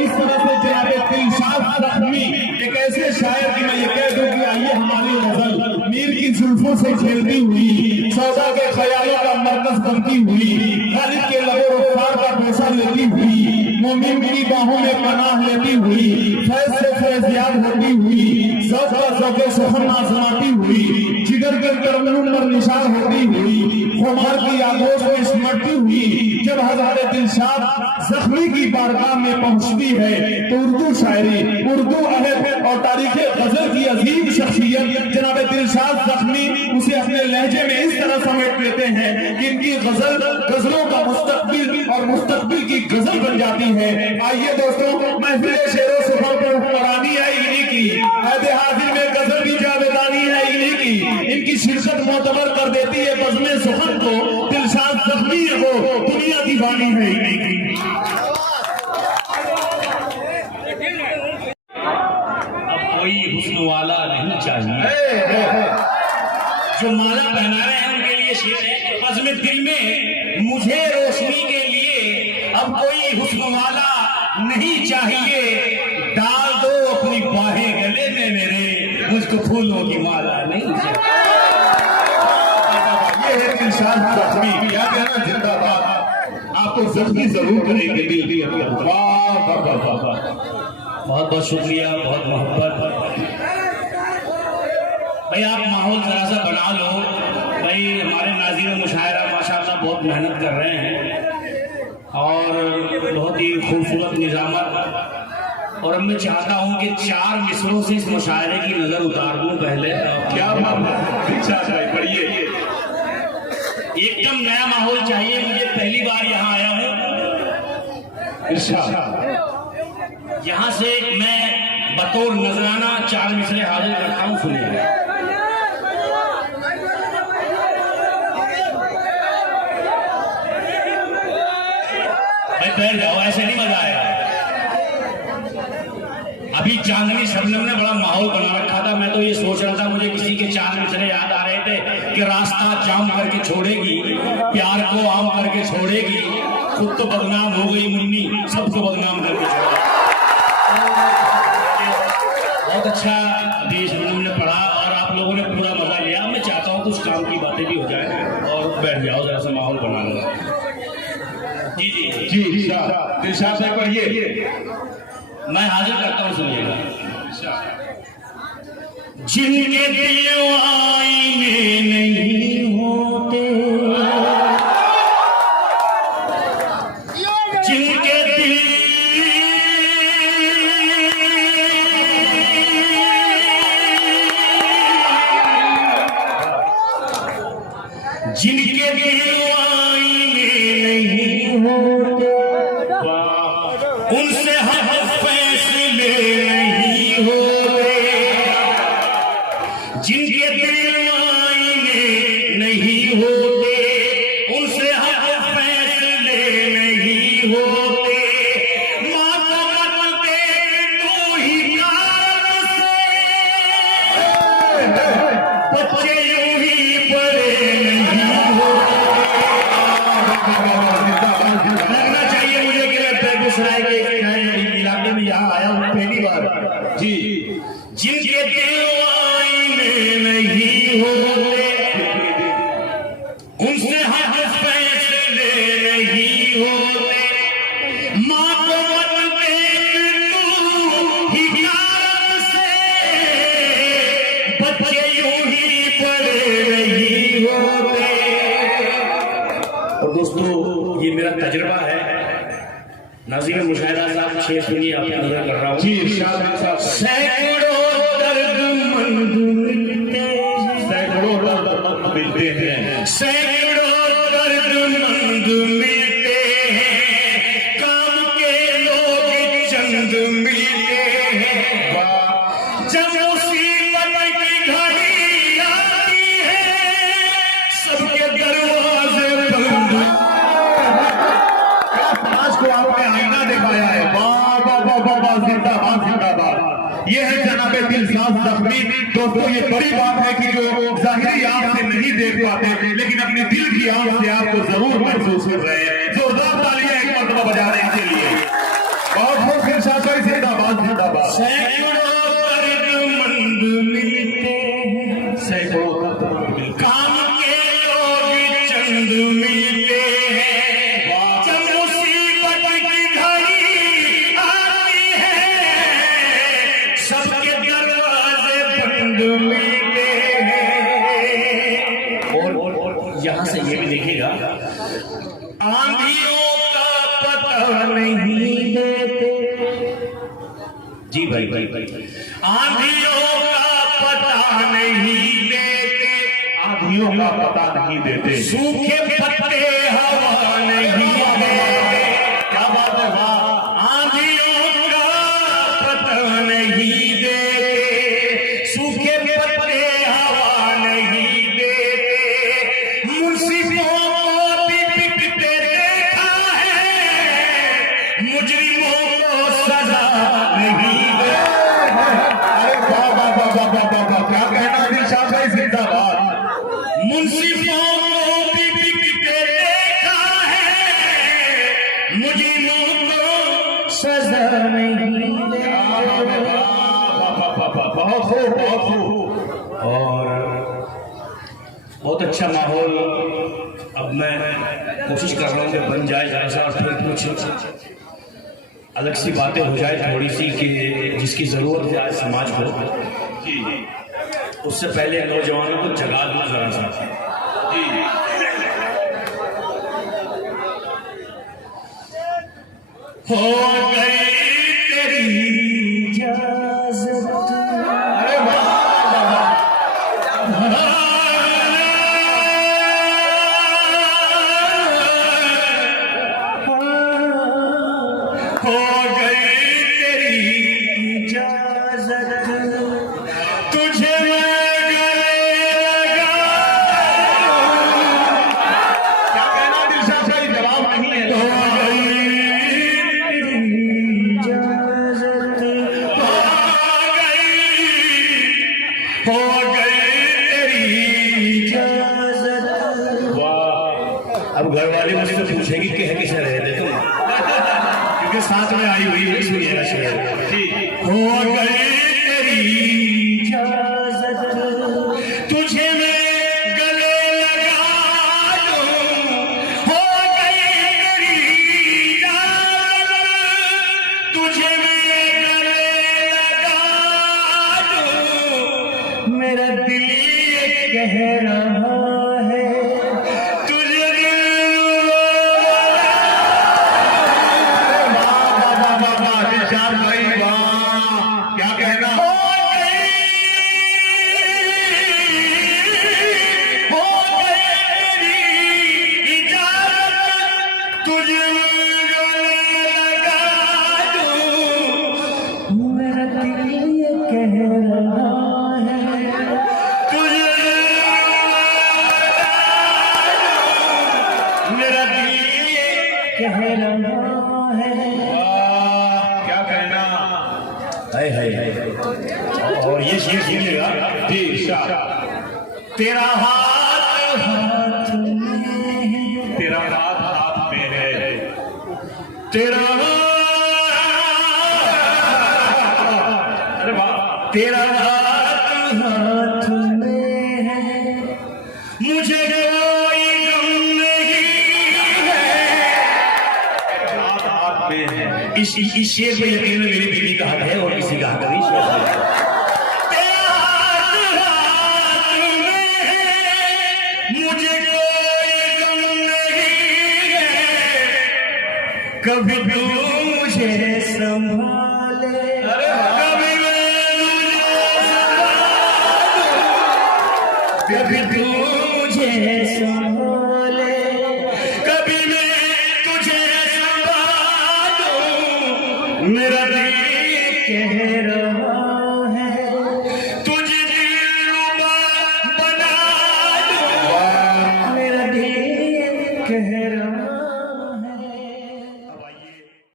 इस तरह से जनाब दिलशाद ज़ख्मी एक ऐसे शायर की मैं ये कह दूं कि आइए हमारी गजल मीर की जुल्फों से खेलती हुई, सौदा के ख्यालों का मरकज बनती हुई, गालिब के लबो रफ्तार का पैसा लेती हुई, मोमिन की बाहों में पनाह लेती हुई, फैज से फैजियाब होती हुई, ज़ौक़ का ज़ौक़े सुख़न आज़माती हुई, जिगर के तरन्नुम पर निशान होती हुई, खुमार की आगोश में सिमटती हुई, जब हज़रत दिलशाद ज़ख्मी की बारगाह में पहुंचती है तो उर्दू शायरी, उर्दू अदब और तारीख़ गजल की अजीम शख्सियत जनाब दिलशाद ज़ख्मी उसे अपने लहजे में इस तरह समेट लेते हैं कि इनकी गजलों का मुस्तकबिल और मुस्तकबिल की गजल बन जाती है। आइए दोस्तों, महफिल शेरो सुखर पर हुक्मरानी है इन्हीं की, अहदे हाजिर में गजल की जावेदानी है इन्हीं की, इनकी शिरकत मोतबर कर देती है बज़्म सुखन को, दिलशाद ज़ख्मी वो दुनिया की बानी है इन्हीं की। कोई हुस्न वाला नहीं चाहिए, जो माला पहना रहे हैं उनके लिए शेर है। बज़्म दिल में मुझे रोशनी के लिए अब कोई हुस्न वाला नहीं चाहिए, डाल दो अपनी बाहें गले में मेरे, मुझको फूलों की माला नहीं चाहिए। ये है दिलशाद ज़ख्मी, क्या कहना जिंदाबाद, आपको ज़ख्मी जरूर करेंगे दिल की। वाह वाह वाह वाह, बहुत बहुत शुक्रिया, बहुत मोहब्बत। भाई आप माहौल जरा सा बना लो भाई, हमारे नाज़रीन मुशायरा माशाअल्लाह बहुत मेहनत कर रहे हैं और बहुत ही खूबसूरत निज़ामत, और अब मैं चाहता हूँ कि 4 मिसरों से इस मुशायरे की नज़र उतार दूँ पहले। क्या पढ़िए, एकदम नया माहौल चाहिए मुझे, पहली बार यहाँ आया हूँ। यहाँ से मैं बतौर नजराना 4 मिसरे हाजिर करता हूँ, सुनिए। भाई बैठ जाओ, ऐसे नहीं मजा आएगा। अभी चांदनी शबनम ने बड़ा माहौल बना रखा था, मैं तो ये सोच रहा था मुझे किसी के 4 मिसरे याद आ रहे थे कि रास्ता जाम करके छोड़ेगी, प्यार को आम करके छोड़ेगी, खुद तो बदनाम हो गई मुन्नी, सबको बदनाम करके छोड़ेगी। बहुत अच्छा अभी शबनम ने पढ़ा और आप लोगों ने पूरा मजा लिया। मैं चाहता हूँ कुछ काम की बातें भी हो जाए और बैठ जाओ, जरा सा माहौल बना लो। जी जी जी दिलशाद साहब पढ़िए, मैं हाजिर करता हूँ, सुनिएगा। जिनके दिल आईने नहीं होते, जिनके दिल जिनके दिल आईने नहीं होते, उनसे हम फैसले नहीं होते। जिनके दिल आईने नहीं होते, उनसे हम फैसले नहीं होते। माँ को मत दे तू ही कारण से, बच्चे यूं ही बड़े नहीं होते। लगना चाहिए मुझे कि मैं बेगूसराय के इलाके में यहाँ आया हूँ पहली बार। जी, जिनके दिल आईने नहीं होते, उनसे हम फैसले नहीं होते। माँ को मत देख तू ही कारण से, बच्चे यूं ही बड़े नहीं होते। और दोस्तों, ये मेरा तजुर्बा है। नाज़रीन मुशायरा साहब 6 सुनिए, आपकी नजर कर रहा हूँ। जी इरशाद साहब। सैकड़ों दर्दमंद मिलते हैं, सैकड़ों दर्द मिलते हैं, सैकड़ों दर्दमंद मिलते हैं, काम के लोग चंद मिलते हैं। जब मुसीबत की घड़ी आती है, सबके दरवाजे बंद। आज को आपने आईना दिखाया है, वाह वाह वाह वाह, जिंदाबाद जिंदाबाद। ये है जनाब दिलशाद ज़ख्मी। दोस्तों, ये बड़ी बात है कि जो जाहिरी आंख से नहीं देख पाते लेकिन अपनी दिल की आंख से आपको जरूर महसूस कर रहे हैं। जोरदार तालियां एक मरतबा बजा दें इनके लिए। दिलशाद भाई जिंदाबाद जिंदाबाद। सैकड़ों दर्दमंद मिलते हैं, सैकड़ों दर्दमंद मिलते काम के लोग चंद मिलते हैं, जब मुसीबत की घड़ी आती है सबके दरवाजे बंद मिलते हैं। और यहाँ से ये भी देखिएगा, आंधियों का पता नहीं देते। जी भाई आंधियों का पता नहीं देते, आंधियों का पता नहीं देते, सूखे पत्ते हवा नहीं देते। क्या बात है वाह। आंधियों का पता नहीं देते, सूखे पत्ते हवा नहीं देते। मुंसिफों को भी पिटते देखा है, मुजरिमों को सजा नहीं देते। अरे वाह वाह वाह वाह वाह वाह वाह, क्या कहना दिलशाद भाई जिंदाबाद। मुंसिफों को भी पिटते देखा है, मुजरिमों को सजा नहीं देते। बहुत खूब बहुत खूब। और बहुत अच्छा माहौल अब मैं कोशिश कर रहा हूँ कि बन जाए ऐसा, और फिर कुछ अलग सी बातें हो जाए थोड़ी सी कि जिसकी जरूरत है आज समाज को। जी उससे पहले नौजवानों को जगा दूं जरा सा। जी हो गई तेरी इजाजत, अरे वाह वाह वाह। हो गई तेरी इजाजत, तुझे मैं गले लगा। क्या कहना दिलशाद भाई, जवाब नहीं है। हो गई तेरी इजाजत, हो गई तेरी इजाजत। वाह। अब घर वाले मुझसे पूछेंगे कि कह किसे रहे थे तुम, क्योंकि साथ में आई हुई है। सुनिएगा शेर। जी हो गई तेरी इजाजत, तुझे मैं गले लगा दूं। हो गई तेरी इजाजत, तुझे मैं गले लगा दूं। मेरा दिल ये कह रहा है, तुझे दिलशाद भाई वाह, क्या कहना। हो गई तेरी इजाजत, तुझे गले लगा दूं। मेरा दिल ये कह रहा है, तुझे मेरा दिल ये कह रहा है। वाह, क्या कहना। हाय हाय हाय। और ये शेर सुनिएगा, जी शाह। तेरा हाथ हाथ में है, तेरा हाथ हाथ में है, तेरा अरे वाह। तेरा हाथ हाथ में है, मुझे कोई गम नहीं है। हाथ हाथ में है। इस शेर में यकीन मेरी बीवी का हक है और किसी का हक नहीं। शेर में तेरा हाथ हाथ में है, मुझे कोई गम नहीं है। कभी तू मुझे संभाले, कभी मैं तुझे संभालूं। कभी तू मुझे संभाले, कभी मैं तुझे संभालूं। मेरा दिल कह